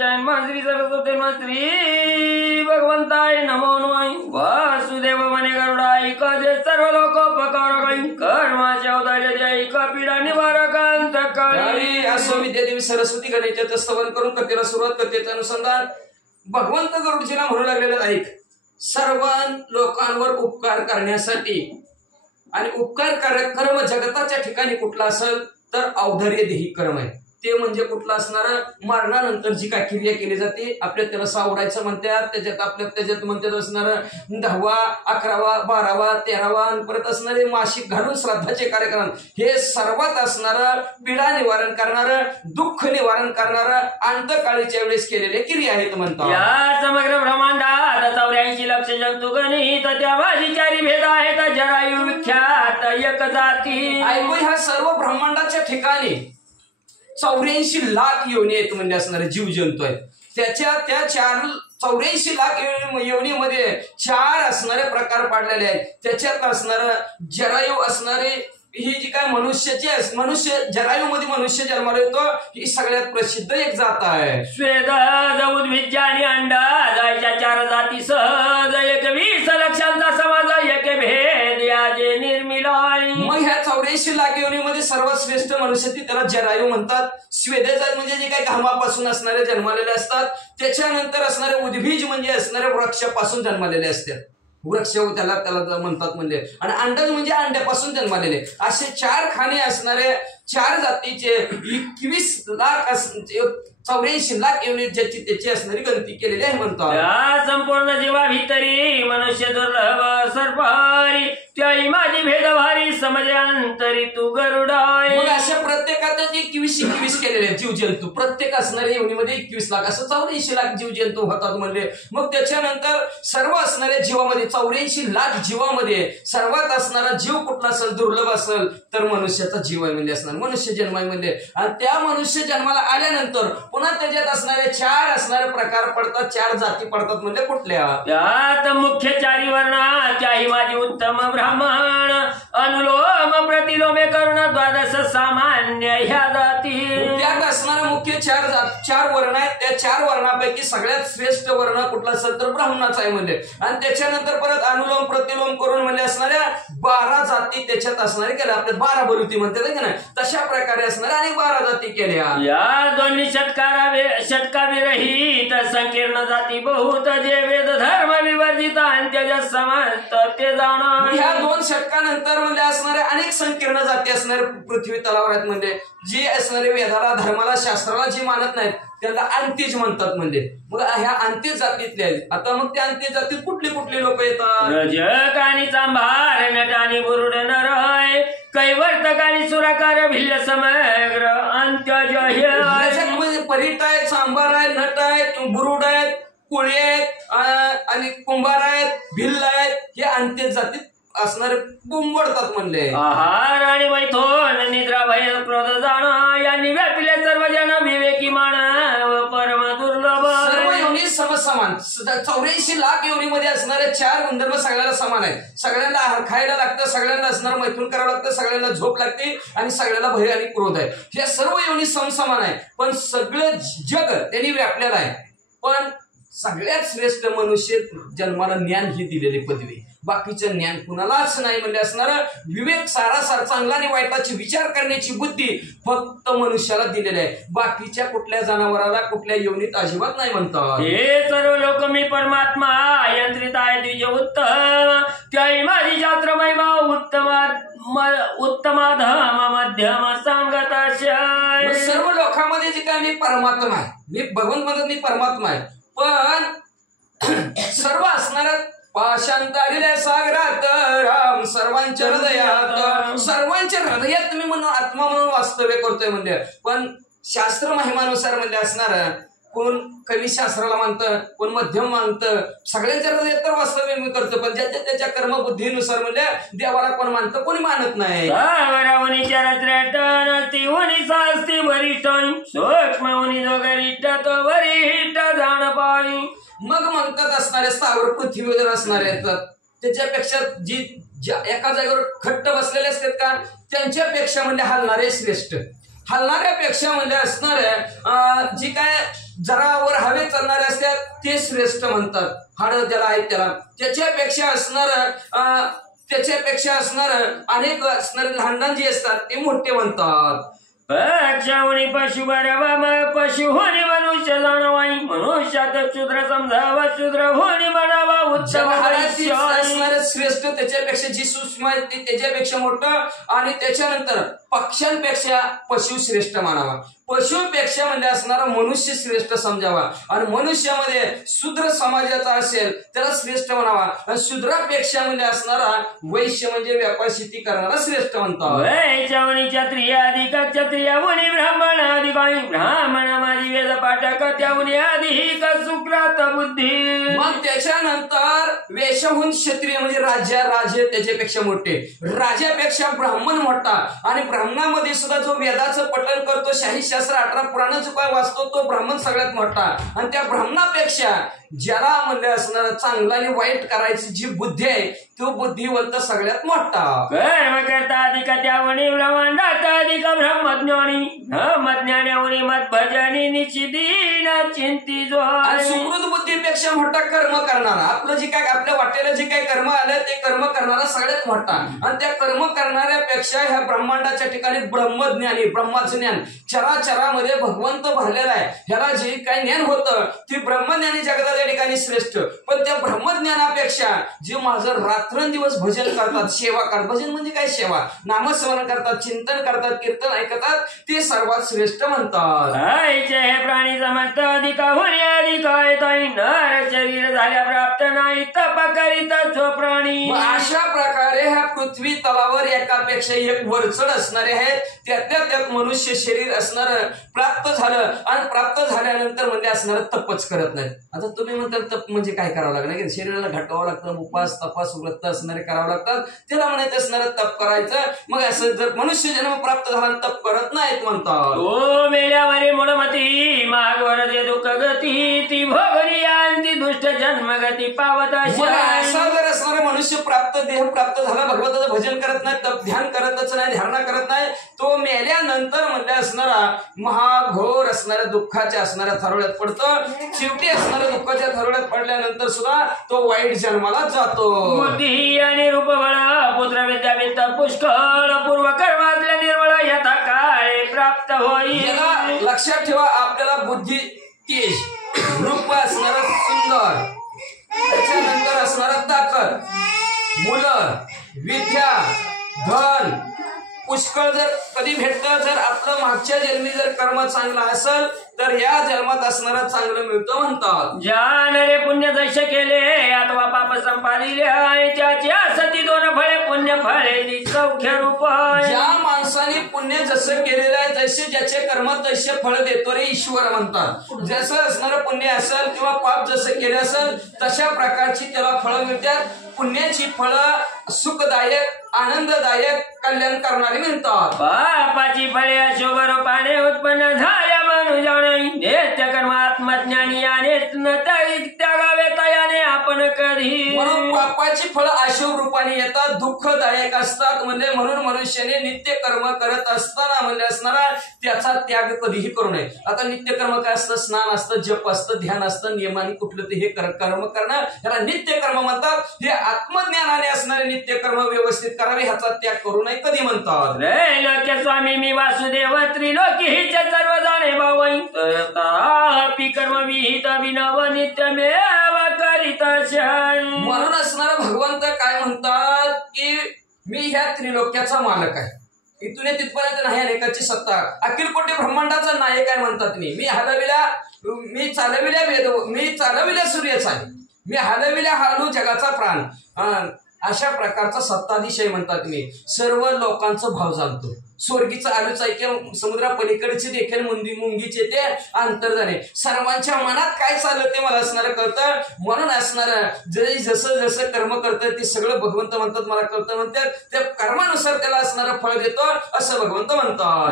श्री सरस्वती श्री भगवंताय नमो नमः वासुदेव मने गरुडाई कजे सर्व लोकोपकारकाय कर्माच्या अवतार्याय पीडा निवारकांत काळी असो विद्या देवी सरस्वती गणेशाचं स्तवन करून कथेला सुरुवात करते. अनुसंधान भगवंत गरुडजीला म्हणू लागलेलं ऐक, सर्व लोकांवर उपकार करण्यासाठी आणि उपकार कर्म जगताच्या ठिकाणी कुठला असेल तर औदार्य देही कर्म आहे. ते म्हणजे कुठलं असणार, मरणानंतर जी काय क्रिया केली जाते आपल्या त्याला सावडायचं म्हणतात. त्याच्यात म्हणतात असणार 10वा 11वा 12वा 13वा परत असणारे मासिक घालून श्राद्धाचे कार्यक्रम, हे सर्वात असणार पीडा निवारण करणार, दुःख निवारण करणार अंतकाळीच्या वेळेस केलेले क्रिया आहेत म्हणतात. या समग्र ब्रह्मांडात 84 लक्ष जंतू गणित त्या माझी 4 भेद आहेत. जरायू विख्यात एक जाती. ऐकू ह्या सर्व ब्रह्मांडाच्या ठिकाणी 84 लाख योनी आहेत म्हणजे असणारे जीव जंतू आहेत. त्या 84 लाख योनीमध्ये 4 असणारे प्रकार पाडलेले आहेत. त्याच्यात असणार जरायू असणारे ही जी काय मनुष्य जरायू मध्ये मनुष्य जन्माला येतो ही सगळ्यात प्रसिद्ध एक जात आहे. स्वेद उद्भिज आणि अंडा जायच्या 4 जाती सहज 21 लक्षांचा समाज एक भेद याचे निर्मिलाय. मग ह्या 84 लाख योनीमध्ये सर्वात श्रेष्ठ मनुष्य ती त्याला जरायू म्हणतात. स्वेदजात म्हणजे जे काही घामापासून असणारे जन्मालेले असतात. त्याच्यानंतर असणारे उद्भिज म्हणजे असणारे वृक्षापासून जन्मालेले असतात. वृक्ष त्याला म्हणतात म्हणजे, आणि अंडज म्हणजे अंड्यापासून जन्मालेले. असे 4 खाणे असणारे 4 जातीचे 21 लाख 84 लाख योनी ज्याची त्याची असणारी गणती केलेली आहे म्हणतात. या संपूर्ण जीवा भितरी मनुष्य दुर्लभ सर्पहारी त्याही माझी भेदभारी समजे अंतरी तू गरुडाय. मग अशा प्रत्येकाचे 21 केलेले जीव जंतू प्रत्येक असणाऱ्या योनीमध्ये 21 लाख असं 84 लाख जीव जंतू होतात म्हणले. मग त्याच्यानंतर सर्व असणाऱ्या जीवामध्ये 84 लाख जीवामध्ये सर्वात असणारा जीव कुठला असेल दुर्लभ असेल तर मनुष्याचा जीव आहे म्हणजे असणार मनुष्य जन्म आहे म्हणजे. आणि त्या मनुष्य जन्माला आल्यानंतर पुन्हा त्याच्यात असणारे 4 असणारे प्रकार पडतात, 4 जाती पडतात म्हणजे कुठल्या, त्यात मुख्य 4 वर्ण त्याही माझी उत्तम ब्राह्मण अनुलोम प्रतिलोमे करुण 12 सामान्य ह्या जाती. त्यात असणारा मुख्य 4 वर्ण आहेत. त्या 4 वर्णापैकी सगळ्यात श्रेष्ठ वर्ण कुठला असेल तर ब्राह्मणाचा आहे म्हणजे. आणि त्याच्यानंतर परत अनुलोम प्रतिलोम करून म्हणजे असणाऱ्या 12 जाती त्याच्यात असणारे केल्या. आपल्या 12 बलुती म्हणतात की नाही, तशा प्रकारे असणाऱ्या आणि 12 जाती केल्या. या दोन्ही षटकाविरहित संकीर्ण जाती बहुत जे वेद धर्म विवर्जित अंत्यज समस्त ते जाणार. ह्या 2 षटकानंतर म्हणजे असणारे अनेक संकीर्ण जाती असणारे पृथ्वी तलावर आहेत म्हणजे, जी असणारे वेदाला धर्माला शास्त्राला जी मानत नाहीत त्यांना अंत्यज म्हणतात म्हणजे. मग ह्या अंत्यज जातीतले आहेत. आता मग त्या अंत्यज जातीत कुठली लोक येतात, रजक आणि चांभार नट आणि बुरुड नरय कैवर्तक आणि सुराकार भिल्ल समग्र अंत्यज. रजक म्हणजे परीट आहे, चांभार आहे, नट आहेत, बुरुड आहेत, कोळी आहेत आणि कुंभार आहेत, भिल्ल आहेत. हे अंत्यज जातीत असणारे बुंबडतात म्हणले. आहार आणि मैथोन निद्रा भय क्रोध जाण यांनी व्यापिले सर्वजन विवेकी मानव परम दुर्लभ. सर्व योनी समसमान 84 लाख योनीमध्ये असणारे 4 गुणधर्म सगळ्याला समान आहेत. सगळ्यांना आहार खायला लागतं, सगळ्यांना असणारं मैथून करावं लागतं, सगळ्यांना झोप लागते आणि सगळ्याला भय आणि क्रोध आहे. हे सर्व योनी समसमान आहे. पण सगळं जग त्यांनी व्यापलेलं आहे. पण सगळ्यात श्रेष्ठ मनुष्य जन्माला ज्ञान ही दिलेली पदवी. बाकीचं ज्ञान कुणालाच नाही म्हणजे असणार विवेक सारासार चांगला आणि वाईटाची विचार करण्याची बुद्धी फक्त मनुष्याला दिलेली आहे. बाकीच्या कुठल्या जनावराला कुठल्या योनीत अजिबात नाही म्हणतात. हे सर्व लोक मी परमात्मा यंत्रित आहे द्विज उत्तम त्याही माझी शास्त्र महिमा उत्तमाधम मध्यम सांगत. सर्व लोकांमध्ये जे काय मी परमात्मा आहे, मी भगवंत म्हणत मी परमात्मा आहे. पण सर्व असणाऱ्या पाशांतरिले सागरात राम सर्वांच्या हृदयात तुम्ही म्हणून आत्मा म्हणून वास्तव्य करतोय म्हणजे. पण शास्त्र महिमानुसार म्हणजे असणार कोण कवी शास्त्राला मानतं, कोण मध्यम मानतं, सगळ्यांच्या हृदयात तर वास्तव्य मी करतो. पण ज्याच्या त्याच्या कर्मबुद्धीनुसार म्हणजे देवाला कोण मानतं कोणी मानत नाही. मग म्हणतात असणारे स्थावर पृथ्वीवर असणारे येतात त्याच्यापेक्षा जी एका जागेवर खट्ट बसलेले असतात का त्यांच्यापेक्षा म्हणजे हलणारे श्रेष्ठ. हलणाऱ्यापेक्षा म्हणजे असणारे जी काय जरावर हवे चालणारे असतात ते श्रेष्ठ म्हणतात. हाडं ज्याला आहेत त्याला त्याच्यापेक्षा असणार अनेक असणारे लहान जे असतात ते मोठे म्हणतात. पक्षाहुनी पशु बरावा मग पशु होणे मनुष्य जाणवाई मनुष्यात शूद्र समजावा शूद्र होणे बनावा उत्तम असणारे श्रेष्ठ त्याच्यापेक्षा जी सूक्ष्म आहे ती त्याच्यापेक्षा मोठं आणि त्याच्यानंतर पक्ष्यांपेक्षा पशु श्रेष्ठ मानावा. पशुपेक्षा म्हणजे असणारा मनुष्य श्रेष्ठ समजावा आणि मनुष्यामध्ये शूद्र समाजाचा असेल त्याला श्रेष्ठ म्हणावा आणि शूद्रापेक्षा म्हणजे असणारा वैश्य म्हणजे व्यापार शेती करणारा श्रेष्ठ म्हणतात. क्षत्रिया मुनी ब्राह्मण अधिकारी ब्राह्मण माझी वेद पाठक त्याहुनी अधिक सुकृत बुद्धी. मग त्याच्यानंतर वेशाहून क्षत्रिय म्हणजे राजे त्याच्यापेक्षा मोठे. राजापेक्षा ब्राह्मण मोठा आणि ब्राह्मणामध्ये सुद्धा जो वेदाचं पठण करतो शाही शास्त्र 18 पुराणाचं काय वाचतो तो ब्राह्मण सगळ्यात मोठा आणि त्या ब्राह्मणापेक्षा ज्याला म्हणजे असणार चांगला आणि वाईट करायची जी बुद्धी आहे तो बुद्धिवंत सगळ्यात मोठा. कर्म करता अधिक त्यावणी ब्रह्मांडात अधिक ब्रह्मज्ञानी ब्रह्मज्ञानी मत भजनी निश्चिती न चिंती जो. सुकृत बुद्धीपेक्षा मोठा कर्म करणारा आपलं जे काय आपल्या वाटेला जे काही कर्म आलं ते कर्म करणारा सगळ्यात मोठा आणि त्या कर्म करणाऱ्यापेक्षा ह्या ब्रह्मांडाच्या ठिकाणी ब्रह्मज्ञानी ब्रह्माचं ज्ञान चराचरामध्ये भगवंत भरलेला आहे ह्याला जे काही ज्ञान होतं ते ब्रह्मज्ञानी जगतात त्या ठिकाणी श्रेष्ठ. पण त्या ब्रह्मज्ञानापेक्षा जे माझं रात्रंदिवस भजन करतात सेवा करतात भजन म्हणजे काय सेवा नामस्मरण करतात चिंतन करतात कीर्तन ऐकतात ते सर्वात श्रेष्ठ म्हणतात. प्राणी समस्त अधिक होणे अधिक नर शरीर झाल्या प्राप्त नाही तप करीत जो प्राणी. अशा प्रकारे ह्या पृथ्वी तलावर एकापेक्षा एक वरचढ असणारे आहेत त्यातल्या त्यात मनुष्य शरीर असणार प्राप्त झालं आणि प्राप्त झाल्यानंतर म्हणजे असणार तपच करत नाही. आता तुम्ही म्हणताल तप म्हणजे काय करावं लागणार शरीराला घटवावं लागतं उपास तपास व्रत असणारे करावं लागतात त्याला म्हणायचं असणारं तप करायचं. मग असं जर मनुष्य जन्म प्राप्त झाला तप करत नाहीत म्हणतात. ओ मेल्यावरी मूळमती मागवर जे दुःख गती ती भोगरी आणि दुष्ट जन्मगती पावत. असा जर असणारा मनुष्य देह प्राप्त झाला भगवंताचं भजन करत नाही तप ध्यान करतच नाही धारणा करत नाही तो मेल्यानंतर म्हणजे असणारा महाघोर असणाऱ्या दुःखाच्या असणाऱ्या थरोळ्यात पडतो. शेवटी असणाऱ्या दुःखाच्या थरोळ्यात पडल्यानंतर सुद्धा तो वाईट जन्माला जातो. बुद्धी आणि रूपबळ पुत्र विद्यावित्त पुष्कळ पूर्व कर्मातल्या निर्मळ यथा काळे प्राप्त होईल. लक्षात ठेवा आपल्याला बुद्धी तेज रूप असणारा सुंदर त्याच्यानंतर असणारा ताकद मुलं विद्या धन पुष्कळ जर कधी भेटतं जर आपलं मागच्या जन्मी जर कर्म चांगलं असेल तर या जन्मात असणारा चांगलं मिळतं म्हणतात. ज्याने पुण्य जसे केले अथवा पाप संपादिले त्याची सती दोन फळे पुण्य फळे सौख्य रूप. ज्या माणसाने पुण्य जसं केलेलं आहे जसे ज्याचे कर्म तसे फळ देतो रे ईश्वर म्हणतात. जसं असणारं पुण्य असेल किंवा पाप जसं केलं असेल तशा प्रकारची त्याला फळं मिळतात. पुण्याची फळं सुखदायक आनंददायक कल्याण करणारी मिळतात. पापाची फळे अशुभ रूपाने उत्पन्न झाल्या मनुजाने नित्य कर्म आत्मज्ञानी आणि त्यागावे तयाने आपण कधी. म्हणून पापाची फळं अशुभ रूपाने येतात दुःखदायक असतात म्हणजे म्हणून मनुष्याने नित्य कर्म करत असताना म्हणजे असणारा त्याचा त्याग कधीही करू नये. आता नित्य कर्म काय असतं स्नान असतं जप असतं ध्यान असतं नियमाने कुठलं ते हे कर्म करणं याला नित्य कर्म म्हणतात. हे आत्मज्ञानाने असणारे नित्य कर्म व्यवस्थित करावे ह्याचा त्याग करू नये कधी म्हणतात. रे लोके स्वामी मी वासुदेव त्रिलोकी हिच सर्व जाणे भावई तापी कर्म विहित विनव नित्यमेव करीत. म्हणून असणारा भगवंत काय म्हणतात की मी ह्या त्रिलोक्याचा मालक आहे. इथून तिथपर्यंत नाही अनेकाची सत्ता अखिल कोटी ब्रह्मांडाचा नायक आहे म्हणतात. मी चालविल्या सूर्याचा आहे मी हलविल्या हालू जगाचा प्राण अशा प्रकारचा सत्ताधीश म्हणतात. मी सर्व लोकांचं भाव जाणतो स्वर्गीचं आलूच आहे किंवा समुद्रा पलीकडचे देखील मुंगीचे ते अंतर जाणे सर्वांच्या मनात काय चाललं ते मला असणारं कळतं. म्हणून असणारं जसं जसं कर्म करतं ते सगळं भगवंत म्हणतात मला कळतं म्हणतात त्या कर्मानुसार त्याला असणारं फळ देतो असं भगवंत म्हणतात.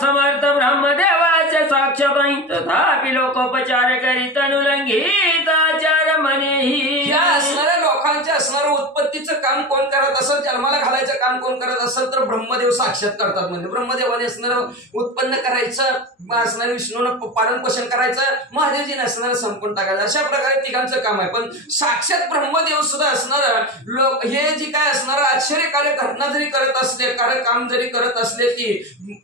समर्थ ब्रह्मदेवाचे साक्षात तथापि लोकोपचार करीत अनुलंघित आचार मनेही. या असणाऱ्या लोकांना लोकांचे असणारं उत्पत्तीचं काम कोण करत असेल, जन्माला घालायचं काम कोण करत असेल तर ब्रह्मदेव साक्षात करतात. म्हणजे ब्रह्मदेवाने असणारं उत्पन्न करायचं, असणारं विष्णूनं पालन पोषण करायचं, महादेवजीने असणारं संपून टाकायचं. अशा प्रकारे तिघांचं काम आहे. पण साक्षात ब्रह्मदेव सुद्धा असणारं लोक हे जी काय असणारं आश्चर्यकारक घटना जरी करत असले, काम जरी करत असले की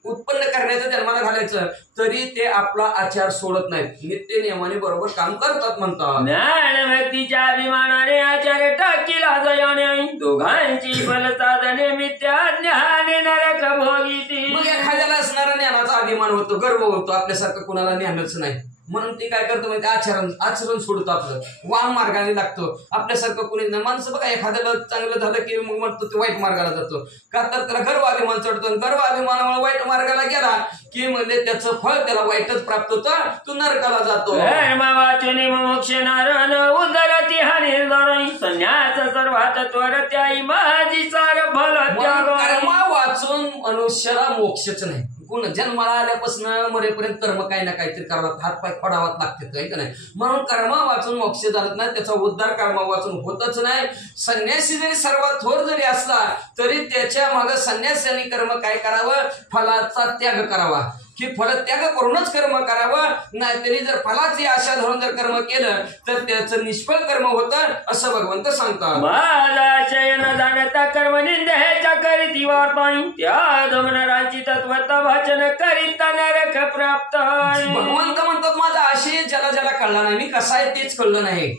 उत्पन्न करण्याचं, जन्माला घालायचं, तरी ते आपला आचार सोडत नाहीत, नित्य नियमाने बरोबर काम करतात म्हणतात. ज्ञान व्यक्तीच्या अभिमानाने आचार्य टाकीला जयाने दोघांची फल साधने मिथ्या ज्ञाने नरक भोगीती. मग एखाद्याला असणारा ज्ञानाचा अभिमान होतो, गर्व होतो, आपल्यासारखं कुणाला ज्ञानच नाही म्हणून ती काय करतो म्हणजे आचरण सोडतो, आपलं वाम मार्गाने लागतो. आपल्यासारखं कुणी नाही. माणसं बघा एखाद्याला चांगलं झालं की मग म्हणतो ते वाईट मार्गाला जातो, का तर त्याला गर्व अभिमान चढतो. गर्व अभिमानामुळे वाईट मार्गाला गेला की म्हणजे त्याचं फळ त्याला वाईटच प्राप्त होतं, तो नरकाला जातो. वाचुनी मोक्ष नारायण उदरती हानी संन्यास सर्वात त्वर त्याई माझी सार फल कर्म वाचून मनुष्याला मोक्षच नाही. गुण जन्माला आल्यापासून मरेपर्यंत कर्म काही ना काहीतरी करावं, हातपाय फोडावाच लागते का नाही. म्हणून कर्म वाचून मोक्ष झालं नाही, त्याचा उद्धार कर्म वाचून होतच नाही. संन्यासी जरी सर्वात थोर जरी असला तरी त्याच्या मागे संन्यासाने कर्म काय करावं, फलाचा त्याग करावा, की फलत्याग करूनच कर्म करावं. नाही तरी जर फलाची आशा धरून जर कर्म केलं तर त्याचं निष्फळ कर्म होतं असं भगवंत सांगतात. माझाशय न जाणता कर्म निंदेच्या करीती वार्ताई त्या दोमनरांची तत्वता वाचन करीता नरक प्राप्त. भगवंत म्हणतात माझा आशय ज्याला ज्याला कळला नाही, मी कसा आहे तेच कळलं नाही,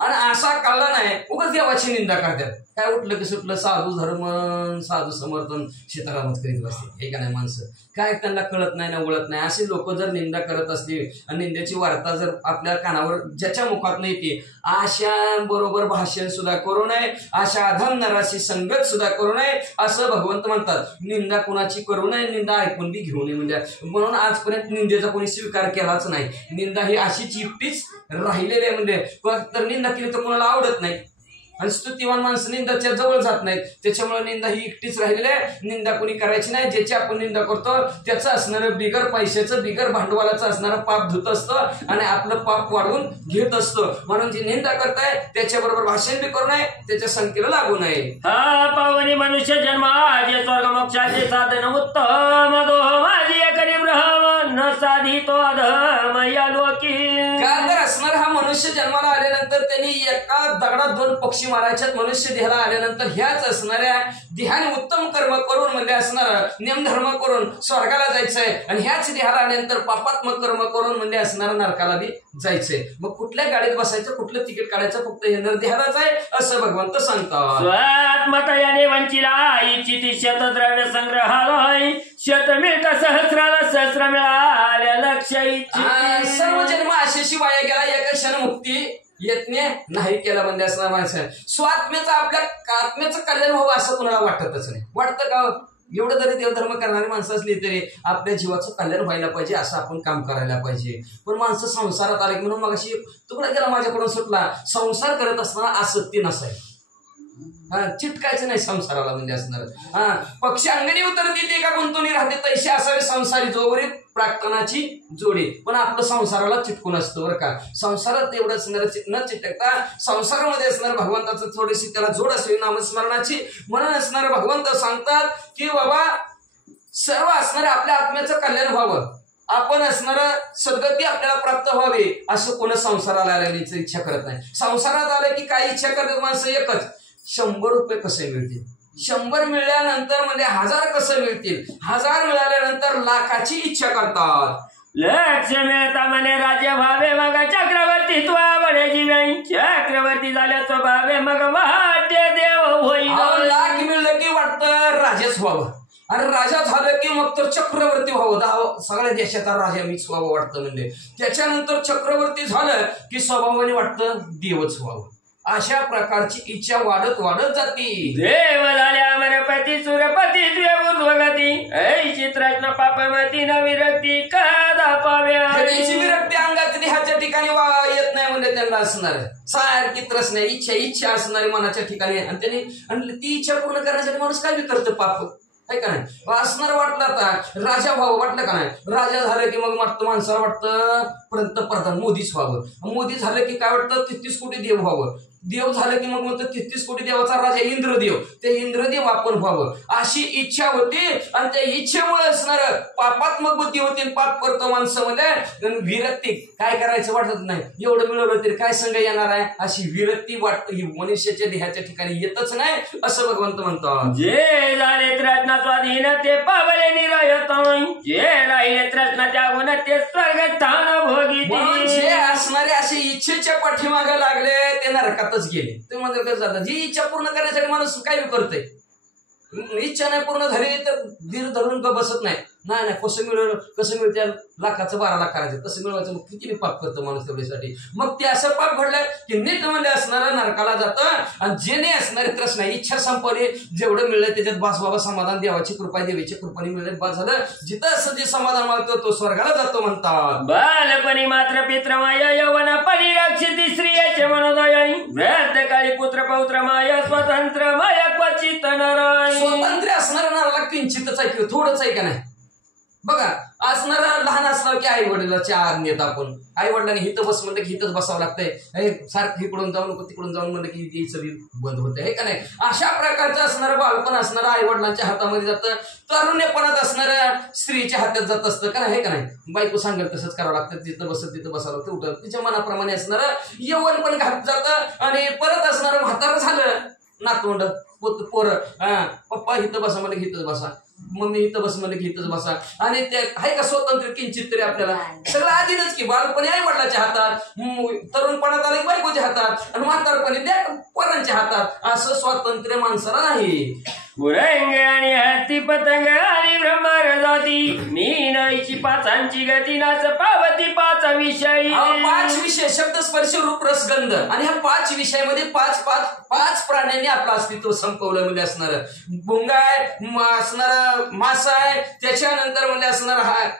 आणि असा कळला नाही उगाच देवाची निंदा करतात. काय उठलं की सुटलं साधू धर्म, साधू समर्थन सीतारामच करीत बसते, हे का नाही. माणसं काय त्यांना कळत नाही ना ओळख नाही, असे लोक जर निंदा करत असले आणि निंद्याची वार्ता जर आपल्या कानावर ज्याच्या मुखात नाही येते, अशा बरोबर भाषण सुद्धा करू नये, अशा अधम नराशी संगत सुद्धा करू नये असं भगवंत म्हणतात. निंदा कुणाची करू नये, निंदा ऐकून बी घेऊ नये. म्हणजे म्हणून आजपर्यंत निंदेचा कोणी स्वीकार केलाच नाही. निंदा ही अशीच एकटीच राहिलेली आहे. म्हणजे तर निंदा केली तर कोणाला आवडत नाही, आणि स्तुतिवान माणसं निंदाच्या जवळ जात नाहीत. त्याच्यामुळे निंदा ही एकटीच राहिलेली आहे. निंदा कोणी करायची नाही. ज्याची आपण निंदा करतो त्याचं असणारं बिगर पैशाचं, बिगर भांडवलाचं असणारं पाप धुत असतं आणि आपलं पाप वाढवून घेत असतं. म्हणून जी निंदा करताय त्याच्याबरोबर भाषण बी करू नये, त्याच्या संख्येला लागू नये. हा पावनी मनुष्य जन्माचे स्वर्ग मोक्षाचे साधन उत्तम दो माझी एकरी ब्रह्म न साधितो अधम या लोकी. का तर असणार हा मनुष्य जन्माला आल्यानंतर त्यांनी एका दगडात दोन पक्षी मारायच्यात. मनुष्य देहाला आल्यानंतर ह्याच असणाऱ्या देहाने उत्तम कर्म करून म्हणजे असणार नियमधर्म करून स्वर्गाला जायचंय, आणि ह्याच देहाला आल्यानंतर पापात्मक कर्म करून म्हणजे असणार नरकाला बी जायचंय. मग कुठल्या गाडीत बसायचं, कुठलं तिकीट काढायचं, फक्त हे देहालाच आहे असं भगवंत सांगतात. स्वात्मता याने वंचिला इच्छिती शतद्रव्य संग्रहालय शत मिळता सहस्राला सहस्र मिळाल्या लक्ष इच्छिती. सर्व जन्म अशाशी वाया गेला, एका क्षण मुक्ती यत्न नाही केला म्हणजे असणार माणसं. स्वात्म्याचं आपल्या आत्म्याचं कल्याण व्हावं असं कुणाला वाटतच नाही. वाटतं का एवढं जरी देवधर्म करणारी माणसं असली तरी आपल्या जीवाचं कल्याण व्हायला पाहिजे असं आपण काम करायला पाहिजे. पण माणसं संसारात आले म्हणून मग अशी तुकडा गेला माझ्याकडून सुटला. संसार करत असताना आसक्ती नसायची, चिटकायचं नाही संसाराला म्हणजे असणार. पक्षी अंगणी उतरते ते का गुंतवणी राहते तैसे असावे संसारी जोवरील प्रार्थनाची जोडी. पण आपलं संसाराला चिटकून असतं बरं का. संसारात एवढं असणार न चिटकता संसारामध्ये असणार भगवंताचं थोडीशी त्याला जोड असेल नामस्मरणाची. म्हणून असणार भगवंत सांगतात की बाबा सर्व असणारे आपल्या आत्म्याचं कल्याण व्हावं, आपण असणार सद्गती आपल्याला प्राप्त व्हावी असं कोण संसाराला आल्याची इच्छा करत नाही. संसारात आलं की काय इच्छा करतात माणसं एकच, 100 रुपये कसे मिळतील, 100 मिळाल्यानंतर म्हणजे 1000 कसं मिळतील, 1000 मिळाल्यानंतर लाखाची इच्छा करतात. लक्ष मिळता म्हणे राज्य व्हावे मग चक्रवर्ती त्वावडे जीवन चक्रवर्ती झाल्या स्वभावे मग वाटे देव होईल. लाख मिळलं की वाटतं राजाच व्हावं, आणि राजा झालं की मग तर चक्रवर्ती व्हावं, सगळ्या देशाचा राजा मीच व्हावं वाटतं. म्हणजे त्याच्यानंतर चक्रवर्ती झालं की स्वभावाने वाटतं देवच व्हावं. अशा प्रकारची इच्छा वाढत वाढत जाती. देव झाल्या अमरपती सुरपती उद्वगती ऐशी तृष्ण पापमती न विरक्ती कादा पाव्या. विरक्ती अंगात देहाच्या ठिकाणी येत नाही म्हणजे त्यांना असणार सारखी त्रसण्या इच्छा असणारी मनाच्या ठिकाणी. आणि त्यांनी आणि ती इच्छा पूर्ण करण्यासाठी माणूस काय बी करतो पाप, आहे का नाही. असणार वाटलं आता राजा व्हावं वाटलं का नाही. राजा झालं की मग माणसाला वाटतं पंतप्रधान मोदीच व्हावं. मोदी झालं की काय वाटतं 33 कोटी देव व्हावं. देव झालं की मग म्हणतो 33 कोटी देवाचा राजा इंद्रदेव, ते इंद्रदेव आपण व्हावं अशी इच्छा होती. आणि त्या इच्छेमुळे असणार पापात्मक बुद्धी होती. पाप करतो माणसं मध्ये विरक्ती, काय करायचं वाटत नाही, एवढं मिळवलं तरी काय संघ येणार आहे अशी विरक्ती वाटत ही मनुष्याच्या देहाच्या ठिकाणी येतच नाही असं भगवंत म्हणतात. जे झाले त्रस्ना स्वाधीन ते पावले निरयतन, जे राहिले त्रस्ना त्यागून ते स्वर्गस्थान भोगी. जे असणारे असे इच्छेच्या पाठीमागे लागले ते नरकातच गेले. ते म्हणजे कसं जातात, जी इच्छा पूर्ण करण्यासाठी माणूस काय करतोय, इच्छा नाही पूर्ण झाली तर धीर धरून बसत नाही. नाही कसं मिळते लाखाचं 12 लाख करायचं, कसं मिळवायचं, मग किती पाप करतो माणूस तेवढ्यासाठी. मग ते असं पाप घडलं की नीट मध्ये असणारा नरकाला जातं. आणि जे नाही असणारे त्रस नाही, इच्छा संपवली, जेवढं मिळलं त्याच्यात बास बाबा समाधान, देवाची कृपा देवीच्या कृपाने मिळत बास झालं. जिथं असं जे समाधान मागतो तो स्वर्गाला जातो म्हणतात. बालपणी मात्र पित्रमाय यौवनपणी रक्षिती स्त्रियाचे मनोदय, वृद्धकाळी पुत्र पौत्रमाय स्वतंत्रमाय क्वचित नराय. स्वातंत्र्य असणारा नराला किंचितच आहे किंवा थोडंच आहे का नाही. बघा असणारा लहान असणार की आई वडिलाच्या आज्ञेत आपण आई वडिलांनी हिथं बस म्हणलं की हिथंच बसावं लागतंय, सारखं इकडून जाऊन तिकडून जाऊन म्हणलं की सगळी बंद होते हे का नाही. अशा प्रकारचं असणारं बाळपण असणारं आई वडिलांच्या हातामध्ये जातं. तरुणपणात असणाऱ्या स्त्रीच्या हातात जात असतं का नाही, हे का नाही. बायको सांगेल तसंच करावं लागतं, तिथं बसत तिथं बसावं लागतं, उठत तिच्या मनाप्रमाणे असणारं यौवन पण घात जातं. आणि परत असणारं म्हातारं झालं नातवंड पोरं, पप्पा इथं बसा म्हणलं की इथंच बसा, मम्मी इथं बस म्हणलं की इथंच बसा. आणि ते आहे का स्वातंत्र्य किंचित तरी आपल्याला सगळं आधीनच की. बालपणी आई वडिलाच्या हातात, तरुणपणात आलं की बायकोच्या हातात, आणि म्हातारपणी त्या पोरांच्या हातात. असं स्वातंत्र्य माणसाला नाही. उरंग आणि हस्ती पतंग आणि ब्रह्मर जाती, मीनाईची पाचांची गती नाच पावती 5 विषय. 5 विषय शब्द स्पर्श रूप रस गंध. आणि ह्या 5 विषयामध्ये 5 प्राण्यांनी आपलं अस्तित्व संपवलं म्हणजे असणार भुंगा आहे, असणार मासा आहे, त्याच्यानंतर म्हणजे असणार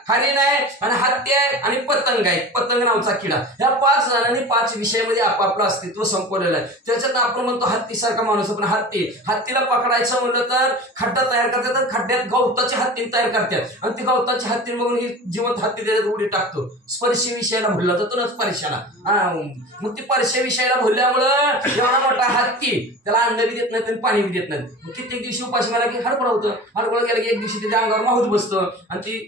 हरिण आहे, आणि हत्ती आहे, आणि पतंग आहे, पतंग नावचा किडा. ह्या 5 जणांनी 5 विषयामध्ये आपापलं अस्तित्व संपवलेलं आहे. त्याच्यात आपण म्हणतो हत्तीसारखा माणूस, पण हत्तीला पकडायचं म्हणलं तर खड्डा तयार करतात, खड्ड्यात गवताची हत्ती तयार करतात, आणि ती गवताची हत्ती बघून ही जिवंत हत्ती त्याच्यात उडी टाकतो. स्पर्श विषयाला भुलला जातो ना स्पर्शाला. मग ती स्पर्श विषयाला भुलल्यामुळं एवढा मोठा हत्ती त्याला अन्न बी देत नाही आणि पाणी बी देत नाही. कित्येक दिवशी उपाशी मला की हडपडा होतं, हडपडा गेला की एक दिवशी त्याच्या अंगावर माहूत बसतो, आणि ती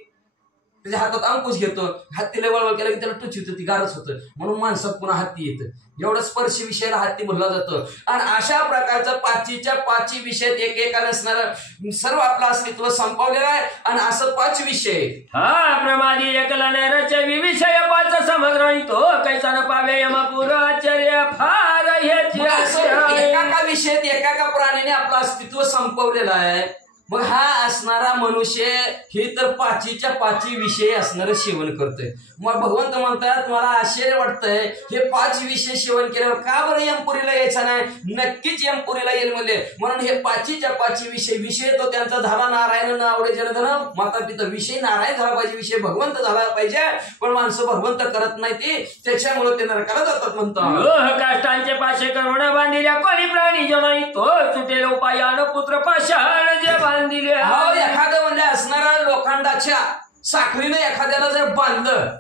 त्याच्या हातात अंकुश घेतो. हत्तीला वळवळ केला की त्याला टुच होतं, ती गारच होतं. म्हणून माणसात पुन्हा हत्ती येतं. एवढं स्पर्श विषयाला हत्ती बोलला जातो. आणि अशा प्रकारचं 5 विषयात एक नसणारं सर्व आपलं अस्तित्व संपवलेलं आहे. आणि असं 5 विषय हा प्रमादी एकला नैरच विषय 5 समग्र तो कैसा न पावे यमपुर आचार्य फार एका विषयात एका प्राण्याने आपलं अस्तित्व संपवलेलं आहे. मग हा असणारा मनुष्य हे तर 5 विषय असणारं सेवन करतोय. मग भगवंत म्हणतात मला आश्चर्य वाटतंय हे 5 विषय सेवन केल्यावर का बरं यमपुरीला यायचा नाही. नक्कीच यमपुरीला येईल म्हणले. म्हणून हे 5 विषय तो त्यांचा झाला नारायण आवडे जनधन माता पिता. विषय नारायण झाला पाहिजे, विषय भगवंत झाला पाहिजे, पण माणसं भगवंत करत नाही ते, त्याच्यामुळे ते नरकाला जातात म्हणतात. काष्टांचे पाशे करुण बांधिल्या कोणी प्राणी जो नाही तो सुटेल उपायान पुत्र पाषाण जे बांधिले. एखादं म्हणजे असणारा लोखंडाच्या साखळीनं एखाद्याला जर बांधलं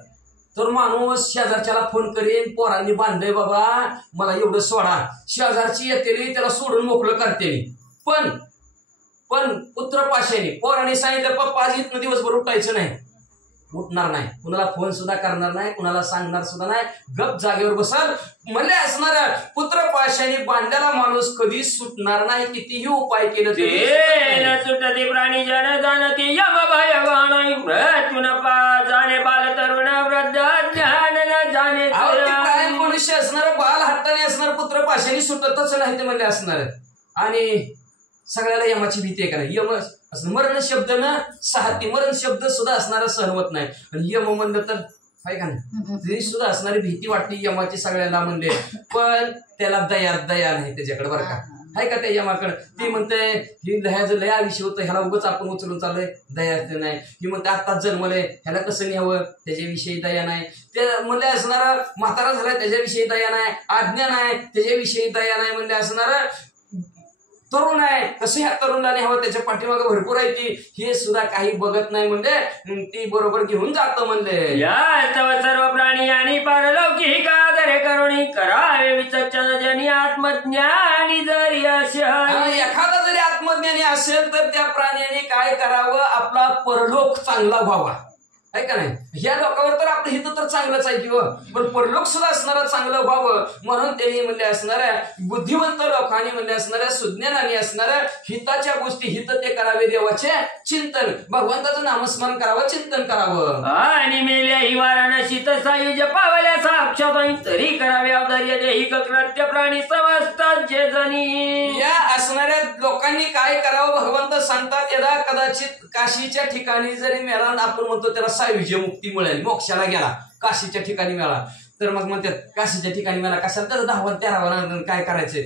तर माणूस शेजारच्याला फोन करेन, पोरांनी बांधलंय बाबा मला एवढं सोडा. शेजारची येते त्याला सोडून मोकळं करते. पण पुत्र पाशाने पोरांनी सांगितलं पप्पा आज इथनं दिवसभर उठायचं नाही, उठणार नाही, कुणाला फोन सुद्धा करणार नाही, कुणाला सांगणार सुद्धा नाही, गप जागेवर बसल म्हणले असणारा पुत्र पाशाने बांधलेला माणूस कधी सुटणार नाही. कितीही उपाय केलं तरी सुटते प्राणी जन जाणती यम भय गाणं मृत्यून जाणे बाल तरुण वृद्ध ज्ञान न जाणे. कायम मनुष्य असणार बाल हट्टाने असणार पुत्र पाशाने सुटतच नाही ते म्हणले असणार. आणि सगळ्याला यमाची भीती आहे का नाही. यम मरण शब्द न साहती, मरण शब्द सुद्धा असणारा सहमत नाही. आणि यम म्हणलं तर आहे का नाही तरी सुद्धा असणारी भीती वाटते यमाची सगळ्याला म्हणले. पण त्याला दया नाही त्याच्याकडे बरं का. आहे का त्या यमाकडे. ती म्हणते ही दयाचं लय आयुष्य होतं, ह्याला उगाच आपण उचलून चाललोय, दया नाही. ही म्हणते आत्ताच जन्मलंय ह्याला कसं न्यावं, त्याच्याविषयी दया नाही. ते म्हणले असणारा म्हातारा झालाय त्याच्याविषयी दया नाही, आज्ञा नाही त्याच्याविषयी दया नाही. म्हणले असणारा तरुण आहे कसं ह्या तरुणाने हवं त्याच्या पाठीमागे भरपूर आहे ती, हे सुद्धा काही बघत नाही. म्हणजे ती बरोबर घेऊन जातं म्हणले. या सर्व प्राणी आणि पारलौकिक आदरे करुणी नाही करावे विचक्षण जनी आत्मज्ञानी जरी असेल. आणि एखादा जरी आत्मज्ञानी असेल तर त्या प्राण्याने काय करावं, आपला परलोक चांगला व्हावा, आहे का नाही. ह्या लोकांवर तर आपलं हित तर चांगलंच आहे किंवा, पण परलोक सुद्धा असणारं चांगलं व्हावं म्हणून त्यांनी म्हणले असणाऱ्या बुद्धिवंत लोकांनी म्हणले असणाऱ्या सुज्ञानाने असणाऱ्या हिताच्या गोष्टी हित ते करावे, देवाचे चिंतन, भगवंताचं नामस्मरण करावं, चिंतन करावं. आणि मेल्या ही वाराणसी तसाई जपावल्या साक्षात तरी करावे अवधार्य देही कृत्य प्राणी समस्त जे जणी. या असणाऱ्या लोकांनी काय करावं भगवंत सांगतात, यदा कदाचित काशीच्या ठिकाणी जरी मिळाला, आपण म्हणतो त्याला सायुज्य मुक्ती मिळेल, मोक्षाला गेला, काशीच्या ठिकाणी मिळाला, तर मग म्हणतात काशीच्या ठिकाणी मला कशाला तर 10-13 काय करायचंय.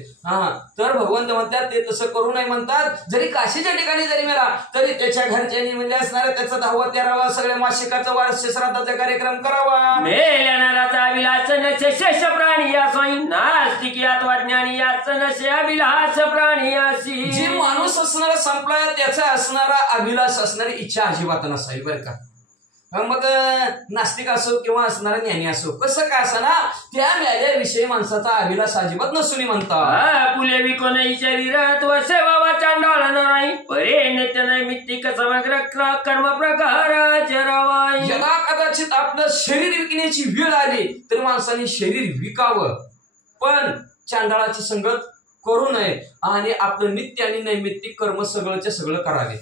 तर भगवंत म्हणतात ते तसं करू नये म्हणतात. जरी काशीच्या ठिकाणी जरी मिळाला तरी त्याच्या घरच्यांनी म्हणजे असणाऱ्या त्याचा 10-13 सगळ्या मासिकाचा वार्षिक श्राद्धाचा कार्यक्रम करावा. मेल्या नराचा अभिलाष नसे शेष प्राणी असोई नास्तिकी अथवा ज्ञानी याच नसे अभिलाष प्राणी असी. जे माणूस असणारा संपला त्याचा असणारा अभिलाष असणारी इच्छा अजिबात नसावी बरं का. मग नास्तिक असो किंवा असणारा ज्ञानी असो, कसं काय असं ना, त्या मेल्याविषयी माणसाचा अभिलाष अजिबात नसून म्हणतात. फुले विकोन शरीरात व सेवा चांडाळ नाही परे नित्य नैमित्तिक समग्र कर्म प्रकार चरावाई. यदा कदाचित आपलं शरीर विकण्याची वेळ आली तर माणसाने शरीर विकावं, पण चांडाळाची संगत करू नये आणि आपलं नित्य आणि नैमित्तिक कर्म सगळंच्या सगळं करावे.